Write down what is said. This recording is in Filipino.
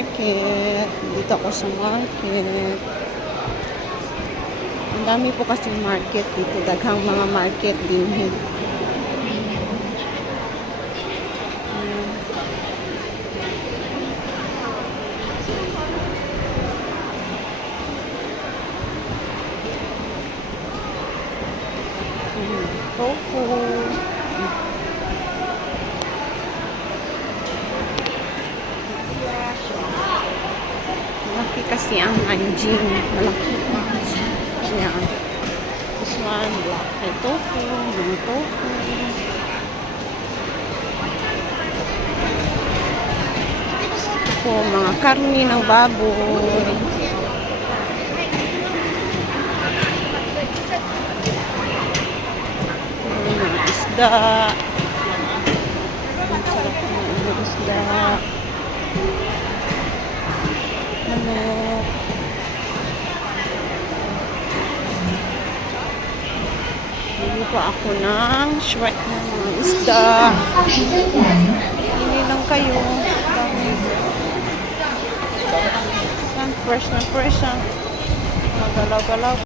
market. Dito ako sa market. Ang dami po kasi market dito. Daghang mga market din. Ayan. Ayan. Tofu. Malaki kasi ang anjing. Malaki. Ayan. This one, black ay tofu. Mga tofu. Ito po, mga karni ng baboy. Mga isda. Ang sarap ng isda. Bili pa ako ng na mga isda. Bili lang kayo. Yan, fresh na fresh ah. Magalaw-galaw.